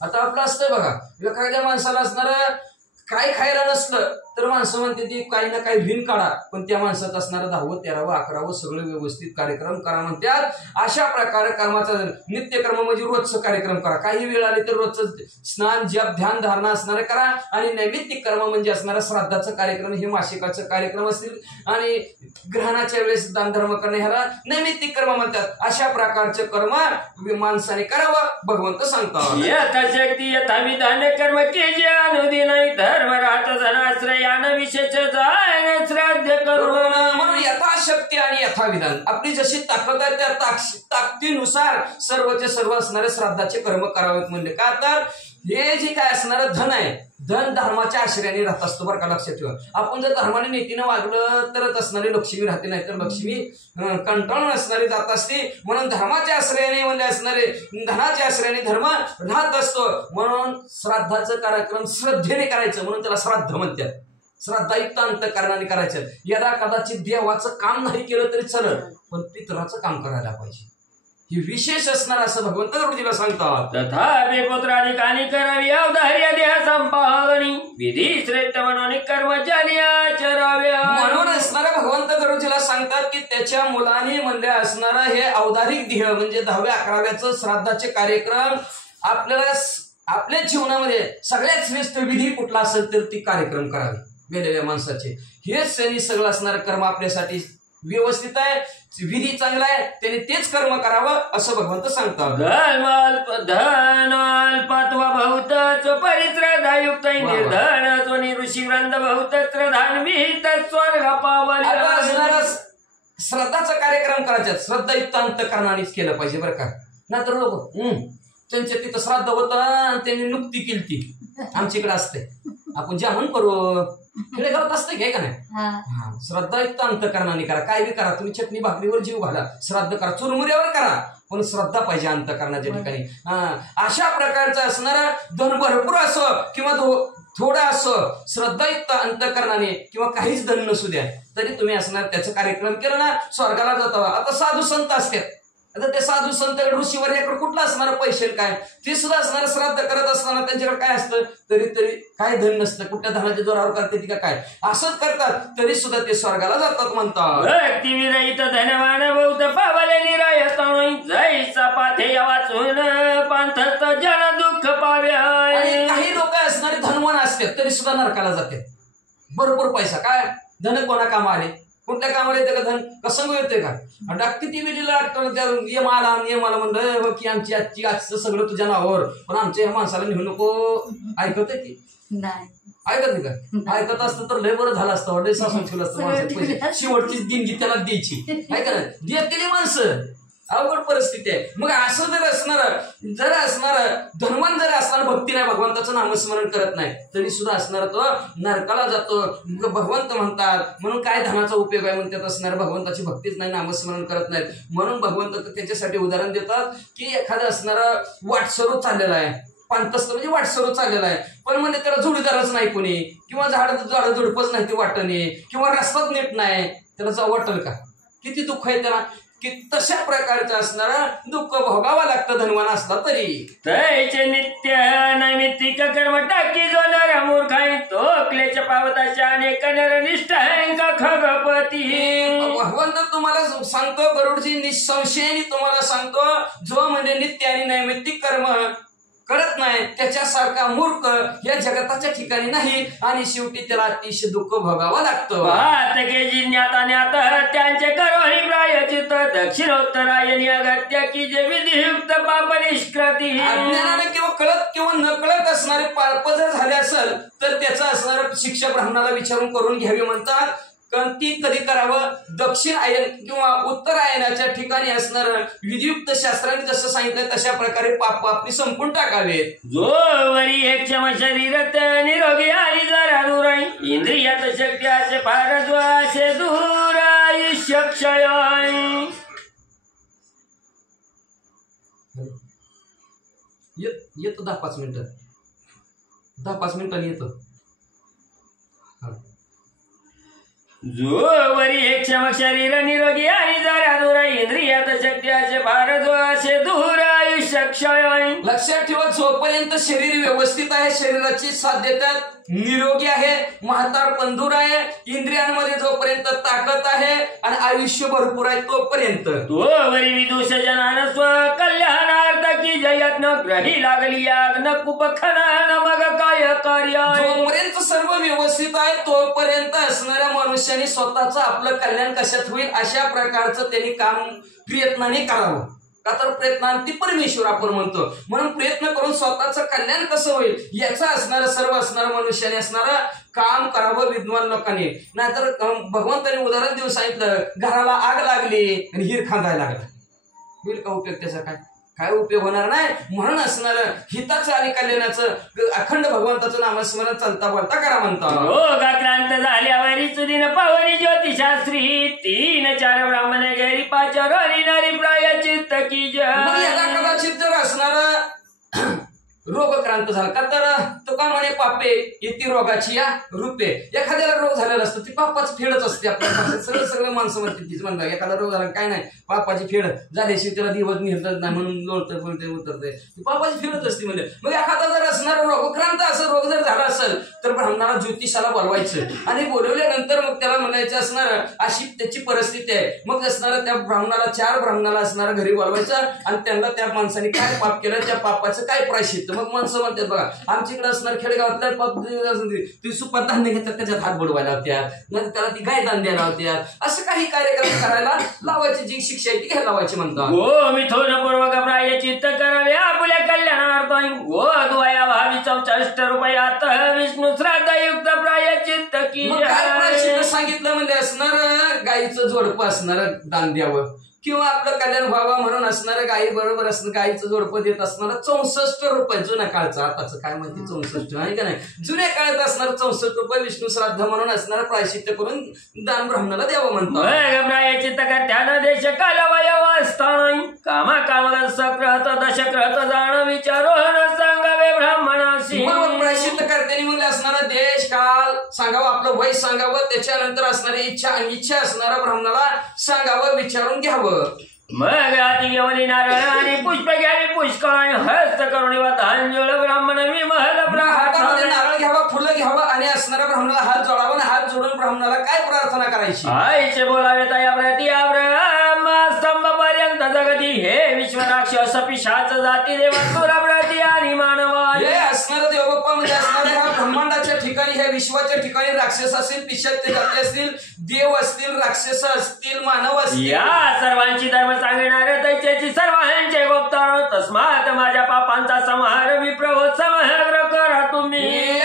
आता आपलं असतं बघा, एखाद्या माणसाला असणारं काय खायला नसलं तर माणसं म्हणते ती काही ना काही भिन काढा, पण त्या माणसात असणारं 10, 13, 11 सगळं व्यवस्थित कार्यक्रम करा म्हणतात. अशा प्रकारे कर्माचा नित्यकर्म म्हणजे रोजचं कार्यक्रम करा, काही वेळ आली तर रोजचं स्नान जप ध्यान धारणा असणारे करा. आणि नैमित्तिक कर्म म्हणजे असणारा श्राद्धाचं कार्यक्रम, हे मासिकाचं कार्यक्रम असतील, आणि ग्रहणाच्या वेळेस दान धर्म करणे ह्याला नैमित्तिक कर्म म्हणतात. अशा प्रकारचे कर्म माणसाने करावं भगवंत सांगतात. यथाशक्ती यथाविधान कर्म के जे अनुदिन धर्म राहत धनाश्रय विशेष श्राद्ध करून. म्हणून यथाशक्ती आणि यथाविधान आपली जशी ताकद आहे त्या ताकदीनुसार सर्वचे सर्व असणारे श्राद्धाचे कर्म करावेत. म्हणजे का, तर हे जे काय असणारं धन आहे, धन धर्माच्या आश्रयाने राहत असतो बरं का, लक्षात ठेवा. आपण जर धर्माने नीतीनं वागलं तरच असणारी लक्ष्मी राहते, नाही तर लक्ष्मी कंटाळून असणारी जात असते. म्हणून धर्माच्या आश्रयाने म्हणजे असणारे धनाच्या आश्रयाने धर्म राहत असतो. म्हणून श्राद्धाचं कार्यक्रम श्रद्धेने करायचं, म्हणून त्याला श्राद्ध म्हणतात. श्रद्धायुक्त अंतःकरणाने करायचं. यदा कदाचित देवाचं काम नाही केलं तरी चालेल, पण पितराचं काम करायला पाहिजे, हे विशेष असणार असं भगवंत गरुडजीला सांगतात. तथापि पुत्राधिकानी करावी अवधार्य देह संपादनी विधी श्रेष्ठ म्हणून कर्मचारी आचराव्या. म्हणून असणाऱ्या भगवंत गरुडजीला सांगतात की त्याच्या मुलाने म्हणले असणारा हे अवधारिक देह म्हणजे 10व्या-11व्याचं श्राद्धाचे कार्यक्रम आपल्याला आपल्या जीवनामध्ये सगळ्यात श्रेष्ठ विधी कुठला असेल तर ती कार्यक्रम करावे मेलेल्या माणसाचे. हेच त्यांनी सगळं असणारं कर्म आपल्यासाठी व्यवस्थित आहे, विधी चांगला आहे, त्याने तेच कर्म करावं असं भगवंत सांगतात. धन अल्पत्व बहुत परिश्रद्धायुक्त निर्धन ऋषी वृंद बहुत श्रद्धान विहित स्वर्ग पावल. श्रद्धाचा कार्यक्रम करायचा श्रद्धायुक्त अंतःकरणानेच केलं पाहिजे बरं का. नाहीतर लोक त्यांच्या तिथं श्राद्ध होतं आणि त्यांनी नुकती केली ती आमच्याकडे असते, आपण जेवण करू खेडेगावात असते घे का नाही. श्रद्धायुक्त अंतःकरणाने करा, काय बी करा, तुम्ही चटणी भाकरीवर जीव घाला, श्राद्ध करा, चुरमुऱ्यावर करा, पण श्रद्धा पाहिजे अंतःकरणाच्या ठिकाणी. अशा प्रकारचं असणारा धन भरपूर असो किंवा थोडा असो, श्रद्धायुक्त अंतःकरणाने किंवा काहीच धन नसू द्या तरी तुम्ही असणार त्याचा कार्यक्रम केला ना स्वर्गाला जाता. आता साधू संत असतात, आता ते साधू संत ऋषीवर्याकडे कुठला असणार पैसे काय, ते सुद्धा असणार श्राद्ध करत असताना त्यांच्याकडे काय असतं तरी काय धन नसतं, कुठल्या धनाच्या जोरावर करते ती का काय असंच करतात तरी सुद्धा ते स्वर्गाला जातात म्हणतात. व्यक्तिविरहित धनवान बहुत पावले निरायत जैसा पाथे वाचून पंथस्थ जन दुःख पाव्या. आणि काही लोक असणारे धनवान असतात तरी सुद्धा नरकाला जातात. भरपूर पैसा काय धन कोणा कामा आले, कुठल्या कामाला येते का धन, कसं येते का, किती वेळेला ये मला म्हणलं की आमची आजचं सगळं तुझ्या नावावर, पण आमच्या ह्या माणसाला नेऊ नको. ऐकत की ऐकत का, ऐकत असतं तर लय बरं झालं असतं, लय सासून ठेवलं असतं माणसाचे पैसे, शेवटची देणगी त्याला द्यायची. ऐका ना, देतील माणसं अवघड परिस्थिती आहे. मग असं जर असणार धनवान जर असणार भक्ती नाही, भगवंताचं नामस्मरण करत नाही, तरी सुद्धा असणार तो नरकाला जातो. भगवंत म्हणतात म्हणून काय धनाचा उपयोग आहे म्हणतात असणार, भगवंताची भक्तीच नाही, नामस्मरण करत नाहीत. म्हणून भगवंत त्याच्यासाठी उदाहरण देतात की एखादं असणारा वाटसरू चाललेला आहे, पांतस्त म्हणजे वाटसरू चाललेला आहे, पण म्हणजे त्याला जोडीदारच नाही कोणी, किंवा झाड झुडपच नाही ते वाटणे, किंवा रस्ताच नीट नाही, त्याला जाऊ वाटेल का? किती दुःख आहे त्याला. की तशा प्रकारचं असणारा दुःख भोगावा लागतं धनवान असला तरी. तैचे नित्य नैमित्तिक कर्म टाकी जो नर मूर्ख आहे तो क्लेश पावताच्या अनेक नरनिष्ठ आहे का खगपती. भगवंत तुम्हाला सांगतो, गरुडजी निसंशयाने तुम्हाला सांगतो, जो म्हणजे नित्य आणि नैमित्तिक कर्म करत नाही त्याच्यासारखा मूर्ख या जगताच्या ठिकाणी नाही, आणि शेवटी त्याला अतिशय दुःख भोगावं लागतं. भातके ज्ञाता ज्ञाता त्यांचे करोही प्रायचित दक्षिणोत्तरायणी अगत्य की जे विधियुक्त पाप निष्कृती. अज्ञानाने किंवा कळत किंवा न कळत असणारे पाप जर झाले असेल तर त्याचं असणारं शिक्षा ब्राह्मणाला विचारून करून घ्यावी म्हणतात. ती कधी करावं? दक्षिण आयन किंवा उत्तर आयनाच्या ठिकाणी असणार विधियुक्त शास्त्राने जसं सांगितलं तशा प्रकारे पाप आपली संपून टाकावेत. जो वरी एक क्षम शरीरत निरोगी आणि जरा दूर इंद्रियात शक्ती असे फार असे दूर आयुष्य क्षय. येतो 10-5 मिनिटं, 10-5 मिनिटांनी येतो. जो वरी एक क्षम शरीर निरोगी आणि जरा दूर इंद्रियात शक्ती असे फार असे दूर आयुष्य क्षय. लक्षात ठेवा, जोपर्यंत शरीर व्यवस्थित आहे, शरीराची साथ देतात, निरोगी आहे, म्हातार पंधूर आहे, इंद्रियांमध्ये जोपर्यंत ताकद आहे आणि आयुष्य भरपूर आहे तोपर्यंत तो वरी विदुष जनान स्व कल्याणार्थ की जयत्न ग्रही लागली याग न कुपखना मग काय कार्य. जोपर्यंत सर्व व्यवस्थित आहे तोपर्यंत असणाऱ्या मनुष्याने स्वतःचं आपलं कल्याण कशात होईल अशा प्रकारचं त्यांनी काम प्रयत्नाने करावं. का तर प्रयत्नांती परमेश्वर आपण म्हणतो, म्हणून प्रयत्न करून स्वतःचं कल्याण कसं होईल याचं असणारं सर्व असणारं मनुष्याने असणारं काम करावं विद्वान लोकांनी. नाहीतर भगवंताने उदाहरण देऊन सांगितलं, घराला आग लागली आणि हिर खांदायला लागला, होईल का उपयोग त्याचा? काय उपयोग होणार नाही. म्हणून असणारं हिताचं आणि कल्याणाचं अखंड भगवंताचं नामस्मरण चालता बोलता करा म्हणतो. योगाक्रांत झाल्यावर सुदीन पावनी ज्योतिषास्त्री 3-4 ब्राह्मण गैरी 5 नारी प्रायचित्त की जय. कदाचित जर असणार रोगक्रांत झाला का तर तुका म्हणे पापे येती रोगाची या रूपे. एखाद्याला रोग झालेला असतो ती पापाची फेडच असते. आपल्या भाषेत सगळे माणसं म्हणते तीच म्हणतात, एखादा रोग झाला काय नाही, पापाची फेड झाल्याशिवाय त्याला दिवस निघत नाही म्हणून लोळतं बोलते उतरते, ती पापाची फेडच असते म्हणजे. मग एखादा जर असणार रोगक्रांत असं रोग जर झाला असेल तर ब्राह्मणाला ज्योतिषाला बोलवायचं आणि बोलवल्यानंतर मग त्याला म्हणायचं असणार अशी त्याची परिस्थिती आहे. मग असणार त्या ब्राह्मणाला 4 ब्राह्मणाला असणार घरी बोलवायचं आणि त्यांना त्या माणसाने काय पाप केलं त्या पापाचं काय प्रायश्चित्त. मग माणसं म्हणतात बघा आमच्याकडे असणार खेडेगावातल्या पाप ती सुपात धान्य घेतात त्याच्यात हात बुडवायला होत्यात, नंतर त्याला ती गाय दान द्यायला होत्यात, असं काही कार्यक्रम करायला लावायची जी शिक्षा आहे ती घ्यायला लावायची म्हणतात. ओ मिथुनपूर्वक प्रायचित्त करावे आपल्या कल्याणार्थ. ओ द्वया भावी 64 रुपयात विष्णू श्राद्धयुक्त प्रायचित्त की काय प्रायश्चित्त सांगितलं म्हणजे असणार गायीचं जोडपं असणार दान द्यावं किंवा आपलं कल्याण व्हावं म्हणून असणारं गायी बरोबर असणं गायीचं जोडपं देत असणार 64 रुपये. जुन्या काळचं, आताचं काय माहिती 64 आहे का नाही, जुन्या काळात असणार 64 रुपये विष्णू श्राद्ध म्हणून असणार प्रायश्चित्त करून दान ब्राह्मणाला द्यावं म्हणतो. प्रायचित्त त्यानं देश कालवयवस्था नाही कामा कामा सक्रत दशक्रत जाण विचारून सांगावे ब्राह्मणाशी. प्रायश्चित्त करताना म्हणजे असणारा देश काल सांगावं, आपलं वय सांगावं, त्याच्यानंतर असणारी इच्छा आणि इच्छा असणारा ब्राह्मणाला सांगावं, विचारून घ्यावं. मग आधी घेऊन नारळ आणि पुष्प घ्यावी पुष्कळ हस्त करून धान्योळ ब्राह्मण विमहल हातामध्ये नारळ घ्यावा, फुलं घ्यावं आणि असणाऱ्या ब्राह्मणाला हात जोडावा आणि हात जोडून ब्राह्मणाला काय प्रार्थना करायची? आईचे बोलावे तयाप्रती स्तंभ पर्यंत जगती हे विश्व राक्षस पिशाच जाती देवसुर प्रती आणि मानवा. हे असणारं देवबाप्पा म्हणजे असणाऱ्या ह्या ब्रह्मांडाच्या ठिकाणी ह्या विश्वाच्या ठिकाणी राक्षस असतील, पिशाच जाती असतील, देव असतील, राक्षस असतील, मानव असतील, या सर्वांची धर्म सांगणार त्याची सर्वांचे गोप्तार. तस्मात माझ्या पापांचा संहार विप्रभो समग्र करा तुम्ही.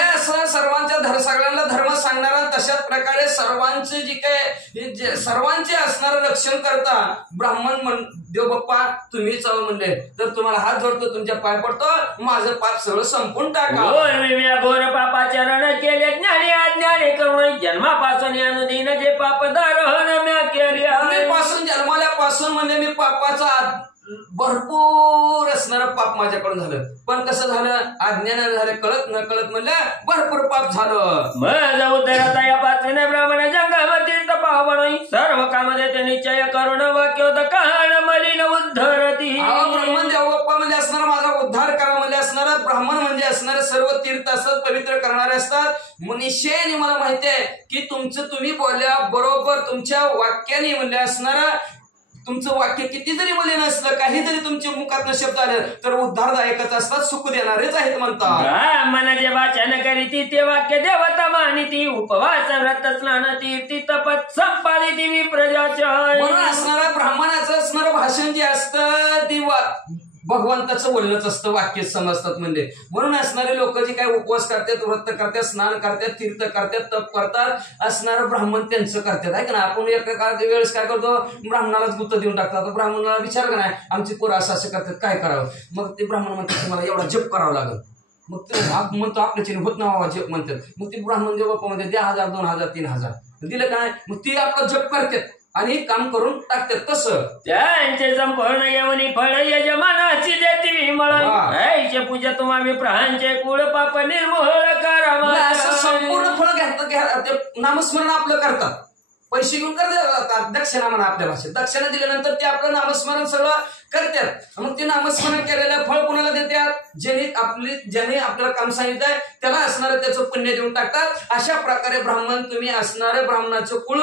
सर्वांच्या सगळ्यांना धर्म सांगणारा, तशाच प्रकारे सर्वांचे जे काय सर्वांचे असणारं रक्षण करता ब्राह्मण देव बाप्पा तुम्ही चाव म्हणले तर तुम्हाला हात जोडतो, तुमच्या पाय पडतो, माझं पाप सगळं संपून टाका. घोर पापाचरण केले ज्ञानी अज्ञानी करून जन्मापासून अनुदिन जे पाप धारण म्या केले. पासून जन्माल्यापासून म्हणजे मी पापाचा भरपूर असणारं पाप माझ्याकडून झालं. पण कसं झालं? अज्ञानानं झालं, कळत न कळत म्हणलं भरपूर पाप झालं. मग उदरता या पाचने ब्राह्मण जंगमती तपावण सर्व कामदेते निश्चय करुण वाक्योद कान मलिन उद्धरती. ब्राह्मण देव बाप्पा म्हणजे असणार माझा उद्धार करा म्हणजे असणार, ब्राह्मण म्हणजे असणार सर्व तीर्थ असतात, पवित्र करणारे असतात. निश्चयाने मला माहिती आहे की तुमचं तुम्ही बोलल्या बरोबर तुमच्या वाक्याने म्हणजे असणार, तुमचं वाक्य किती जरी मलिन असलं, काही जरी तुमच्या मुखात शब्द आले तर उद्धारदायकच असतात, सुख देणारेच आहेत म्हणतात. मनाचे वाचन करीती ते वाक्य देवता मानिती, उपवास व्रत स्नान तीर्थी तपत संपादिती विप्रजाच्या. म्हणून असणारा ब्राह्मणाचं असणारं भाषण जे असतं ती भगवंताचं बोलणंच असतं, वाक्य समजतात म्हणजे. म्हणून असणारे लोक जे काही उपवास करतात, व्रत करतात, स्नान करतात, तीर्थ करतात, तप करतात, असणारं ब्राह्मण त्यांचं करतात आहे का ना. आपण एका वेळेस काय करतो, ब्राह्मणालाच गुत्त देऊन टाकतात. ब्राह्मणाला विचार का नाही आमची पोरं असं करतात, काय करावं? मग ते ब्राह्मण म्हणतात मला एवढा जप करावा लागेल. मग ते म्हणतो आपल्याची होत ना जप म्हणतात. मग ते ब्राह्मण देव बाप्पा म्हणतात 1000 2000 3000 दिलं काय, मग ती आपलं जप करतात आणि काम करून टाकतात. तसं त्यांचे संपूर्ण येवनी फळ यजमानाची देती विमळ, पूजा तुम्हा विप्रांचे कुळ पाप निर्मूळ करा. असं संपूर्ण फळ घेतात, नामस्मरण आपलं करतात, पैसे घेऊन करतात, दक्षिणा म्हणा आपल्या भाषेत. दक्षिणा दिल्यानंतर ते आपलं नामस्मरण सगळं करतात. मग ते नामस्मरण केलेलं फळ कोणाला देतात? ज्याने आपल्याला काम सांगितलंय त्याला असणारं त्याचं पुण्य देऊन टाकतात. अशा प्रकारे ब्राह्मण तुम्ही असणारं ब्राह्मणाचं कुळ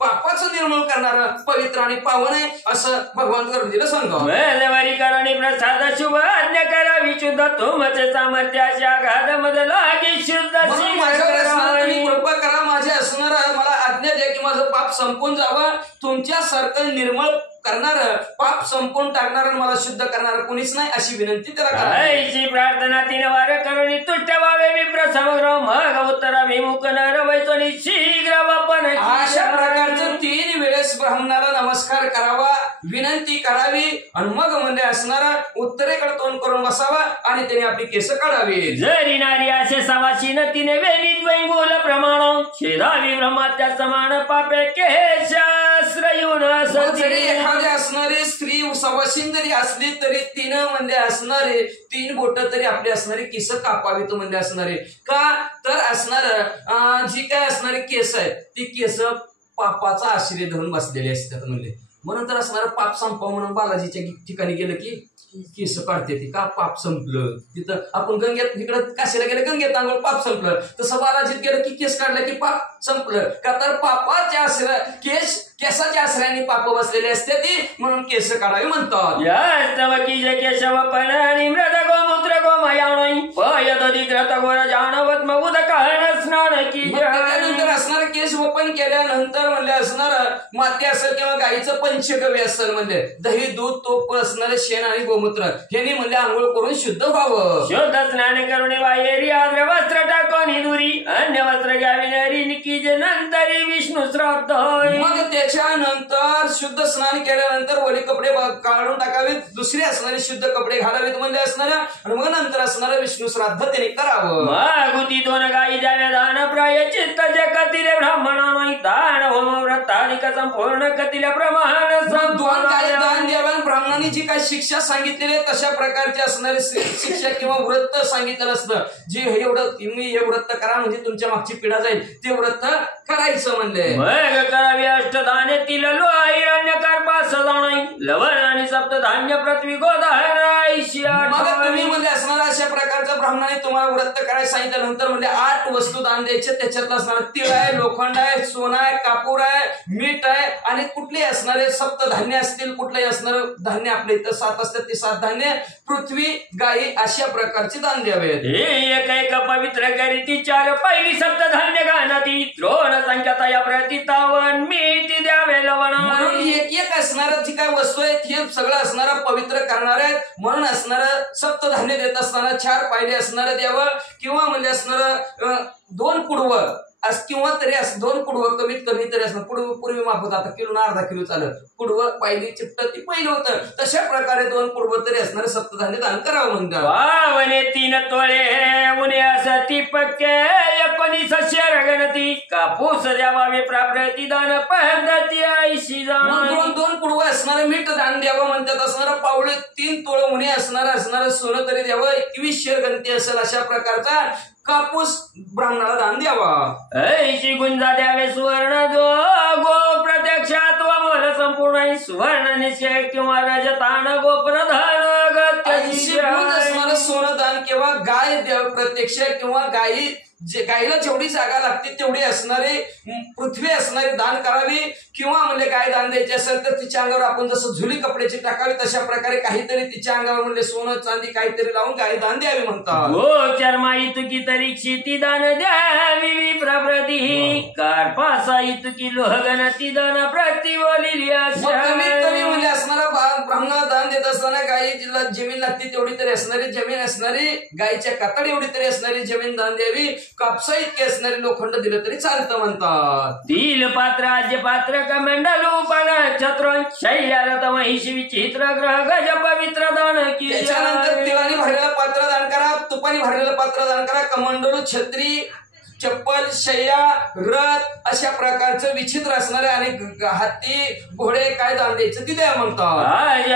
पापाचं निर्मूळ करणारं पवित्र आणि पावन आहे असं भगवान गरुडजीला सांगतो. वेलवारी करणी प्रसाद शुभ आज्ञा करावी शुद्ध तुमचे सामर्थ्याच्या आघात मध्ये लागे शुद्ध. तुम्ही कृपा करा, माझे असणारं मला आज्ञा द्या की माझं पाप संपून जावं. तुमच्यासारखं निर्मळ करणार, पाप संपून टाकणार, मला शुद्ध करणार कोणीच नाही अशी विनंती त्याला करायची. प्रार्थना 3 वार करुणी तुट्ट व्हावे विप्र समग्र, मग उत्तराभिमुख नर वैतोनी शीघ्र वापन. अशा प्रकारचं 3 वेळेस ब्राह्मणाला नमस्कार करावा, विनंती करावी आणि मग म्हणजे असणारा उत्तरेकडे तोंड करून बसावा आणि त्याने आपली केस काढावी. जरी नारी असे सवाशी न तिने वेणीत वैंगुल प्रमाण, शेदावी ब्रह्मात्या समान पापे केशाश्रयून एखादी असणारी स्त्री सवाशीन जरी असली तरी तिनं म्हणजे असणारे 3 बोट तरी आपली असणारी केस कापावीत म्हणजे असणारे. का तर असणार जी काय असणारी केस आहे ती केस पापाचा आश्रय धरून बसलेली असतात म्हणजे. म्हणून तर असणार पाप संपाव म्हणून बालाजीच्या ठिकाणी गेलं की केस काढते ती, का पाप संपलं. तिथं आपण गंगेत इकडं काशीला गेलं गंगेत आंघोळ पाप संपलं, तसं बालाजीत गेलं की केस काढलं की पाप संपलं. का तर पापाच्या आश्रय केसाच्या आश्रयाने पाप बसलेले असते ती, म्हणून केस काढावी म्हणतात. केशव पण आणि मृद गोमूत्र गोमयाण पयदधिकृत गोर जानवत उदकान स्नान की. त्यानंतर असणार केस वपन केल्यानंतर म्हणजे असणार माती असेल किंवा गाईचं पंचगव्य असेल म्हणजे दही दूध तूप असणारे शेण आणि गोमूत्र ह्यानी म्हणजे आंघोळ करून शुद्ध व्हावं. शुद्ध स्नान करून बाहेरी आद्र वस्त्र टाकून दुरी अन्य वस्त्र घ्यावी नरी निकीज नंतरी विष्णू श्राद्ध. मग त्याच्यानंतर शुद्ध स्नान केल्यानंतर वली कपडे काढून टाकावेत, दुसरे असणारे शुद्ध कपडे घालावेत म्हणजे असणार आणि मग नंतर असणारं विष्णू श्राद्ध त्याने करावं. मागुती 2 गायी द्याव्या दान प्रायचित्त जे कतिले ब्राह्मणा नाही दान होम व्रताधिक संपूर्ण कतिल्या प्रमाण. 2 गायी दान द्याव्या. ब्राह्मणांनी जी काही शिक्षा सांगितलेली आहे तशा प्रकारचे असणारे शिक्षा किंवा व्रत सांगितलेलं असतं. जे एवढं तुम्ही हे व्रत करा म्हणजे तुमच्या मागची पिढा जाईल ते व्रत करायचं म्हणले. मग करावी अष्टधान्य तिल लो हिरण्य कार्पा सदाणी लवण आणि सप्तधान्य पृथ्वी गोदाहर. मग तुम्ही म्हणजे असणारा अशा प्रकारचं ब्राह्मणाने तुम्हाला व्रत करायला सांगितल्यानंतर म्हणजे 8 वस्तू दान द्यायचे. त्याच्यात असणार तीळ आहे, लोखंड आहे, सोनं आहे, कापूर आहे, मीठ आहे आणि कुठले असणारे सप्तधान्य असतील, कुठलेही असणार धान्य आपल्या इथं 7 असतात ते 7 धान्य, पृथ्वी, गायी अशा प्रकारचे दान द्यावेत. एक पवित्र करीती 4 पहिली सप्तधान्य गाणाती द्रोण संख्याता या प्रतितावन मीठ द्यावे लवण. म्हणून एक असणार असणारं जी काय वस्तू आहेत हे सगळं असणारं पवित्र करणार आहेत म्हणून असणारं सप्तधान्य देत असताना 4 पायले असणारं द्यावं किंवा म्हणजे असणारं 2 कुडवं किंवा तरी 2 कुडवं कमीत कमी तरी असणार. पूर्वी माफ होतं, आता किलो ना अर्धा किलो चालत. कुडवं पायली चिपट ती पहिलं होतं. तशा प्रकारे 2 कुडवं तरी असणारे सप्तधान्य दान करावं म्हणतात. वावने 3 तोळे उन्हे असती पक्के 1900 गणती कापूस द्यावा प्राप्रती दान पद्धती ऐशी जाण. 2 कुडवं असणारं मीठ दान द्यावं म्हणतात. असणारं पावळे 3 तोळ उन्हे असणारं सोनं तरी द्यावं 2100 गणती असेल अशा प्रकारचा कापूस ब्राह्मणाला दान द्यावा. ऐशी गुंजा द्यावे सुवर्ण जो गो प्रत्यक्षात व मोल संपूर्ण सुवर्ण निश्चय किंवा रजतान गो प्रधान 80 गुण असणारं सोनं दान किंवा गाय द्यावं प्रत्यक्ष किंवा गायीला जेवढी जागा लागते तेवढी असणारे पृथ्वी असणारी दान करावी किंवा म्हणजे गाय दान द्यायची असेल तर तिच्या अंगावर आपण जसं झुली कपड्याची टाकावी तशा प्रकारे काहीतरी तिच्या अंगावर म्हणजे सोनं चांदी काहीतरी लावून गाय दान द्यावी म्हणतात. गो चर्मा इतकी तरी क्षिती दान द्यावी प्रप्रती कार्पासा इतकी लोहगणती दान प्रति बोलिली कमीत कमी म्हणजे असणारा ब्राह्मणाला दान देत असताना गायीला जमीन लागते तेवढी तरी असणारी जमीन असणारी गायीच्या कातडी एवढी तरी असणारी जमीन दान द्यावी. कापसा इतके असणारे लोखंड दिलं तरी चालतं म्हणतात. तिल पात्र आज्य पात्र कमंडल उपान छत्र शैल्यारत महिषी विचित्र ग्रह गज पवित्र दान की. त्याच्यानंतर तिळाने भरलेलं पात्र दान करा, तुपाने भरलेलं पात्र दान करा, कमंडलू छत्री चप्पल शय्या रथ अशा प्रकारचं विचित्र असणारे आणि हत्ती घोडे काय दान द्यायचं ती द्या म्हणतात.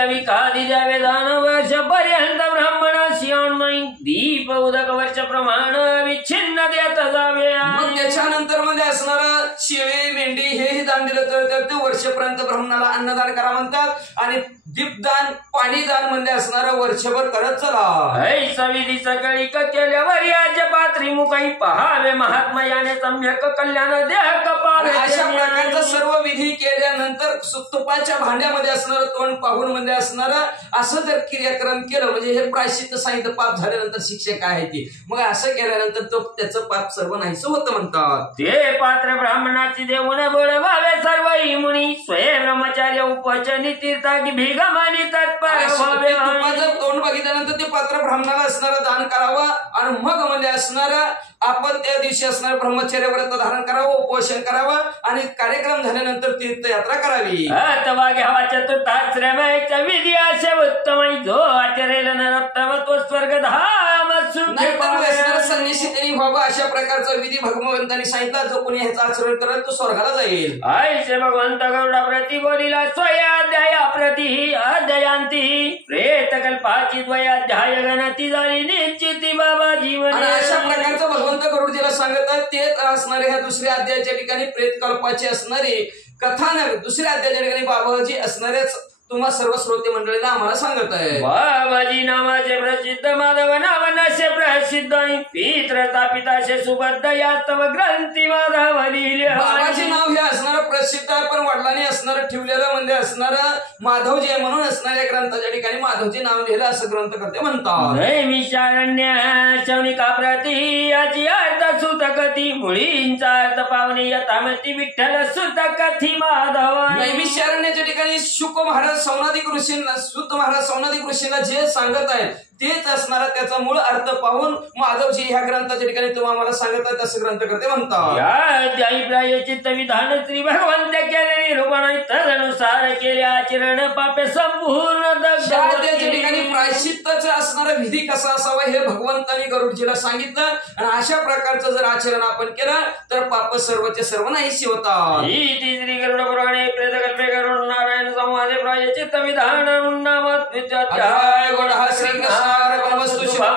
द्यावे दान वर्ष पर्यंत ब्राह्मण शिवण दीप उदक वर्ष प्रमाण विच्छिन्न देत जावे. मग त्याच्यानंतर मध्ये असणारं शेळी मेंढी हेही दान दिलं तर ते वर्षपर्यंत ब्राह्मणाला अन्नदान करा म्हणतात. आणि दीपदान पाणीदान म्हणजे असणारं वर्षभर करत चला. विधी सकाळी केल्यावर याच्या पात्री मुखाई पहावे महात्मा याने सम्यक कल्याण द्या कपाळ. अशा प्रकारचा सर्व विधी केल्यानंतर तुपाच्या भांड्यामध्ये असणारं तोंड पाहून म्हणजे असणारं असं जर क्रियाक्रम केलं म्हणजे हे प्रायश्चित्त सांगितलं पाप झाल्यानंतर शिक्षा काय आहे ती. मग असं केल्यानंतर तो त्याचं पाप सर्व नाहीसं होतं म्हणतात. ते पात्र ब्राह्मणाची देऊन बोलवावे सर्व मुनी स्वयं ब्रह्मचार्य उपचनी तीर्थाची भिगमानी तत्पर व्हावे. तुपाचं तोंड बघितल्यानंतर ते पात्र ब्राह्मणाला असणारं दान करावं आणि मग म्हणजे असणारं आपण त्या दिवशी असणार ब्रह्मचर्य व्रत धारण करावं उपोषण करावं आणि कार्यक्रम झाल्यानंतर तीर्थयात्रा करावी. अथवा घ्यावा चतुर्थाश्रमाचा विधी असे उत्तम जो आचरेल नरोत्तम तो स्वर्ग धाम संन्यासी त्यांनी व्हावं अशा प्रकारचा विधी भगवंतांनी सांगितला. जो कोणी ह्याचा आचरण करेल तो स्वर्गाला जाईल. आयसे भगवंत गरुडा प्रति बोलिला स्वयाध्याय प्रति अध्यायांती प्रेत कल्पाची द्वयाध्याय गणती झाली निश्चिती बाबा जीवन. अशा प्रकारचं भगवंत गरुडजीला सांगत आहेत. ते असणारे ह्या दुसऱ्या अध्यायाच्या ठिकाणी प्रेतकल्पाची असणारी कथानक दुसऱ्या अध्यायाच्या ठिकाणी बाबाजी असणारेच तुम्हा सर्व श्रोते मंडळीला आम्हाला सांगत आहे. बाबाजी नामाचे प्रसिद्ध माधव नावनाचे प्रसिद्ध पित्र तापिताचे सुबद्ध यास्तव ग्रंथी माधव लिहिले. बाबाचे नाव हे असणारं प्रसिद्ध आहे पण वडिलांनी असणारं ठेवलेलं म्हणजे असणारं माधवजी आहे म्हणून असणाऱ्या ग्रंथाच्या ठिकाणी माधवजी नाव लिहिलं असं ग्रंथकर्ते म्हणतात. नैमिषारण्य शौनिका प्रती याची अर्थ सुत कथी मुळींचा अर्थ पावणे यथामती विठ्ठल सुत कथी माधव. नैमिषारण्याच्या ठिकाणी शुक महाराज सौनादिक ऋषींना सुत महाराज सौनादिक ऋषींना जे सांगत आहेत तेच असणारा त्याचा मूळ अर्थ पाहून माधवजी ह्या ग्रंथाच्या ठिकाणी तुम्हाला मला सांगत आहेत असं ग्रंथकर्ते म्हणतात. या चित्त विधान श्री भगवंत केले निरूपण तदनुसार केले आचरण पापे संपूर्ण त्याच्या ठिकाणी प्रायश्चित्ताचा असणारा विधी कसा असावा हे भगवंतांनी गरुडजीला सांगितलं आणि अशा प्रकारचं जर आचरण आपण केलं तर पाप सर्वचे सर्व नाहीशी होतात. ही तिसरी गरुड पुराणे प्रेतकल्पे गरुड नारायण संवादे प्रायश्चित्त विधान नाम श्री कृष्ण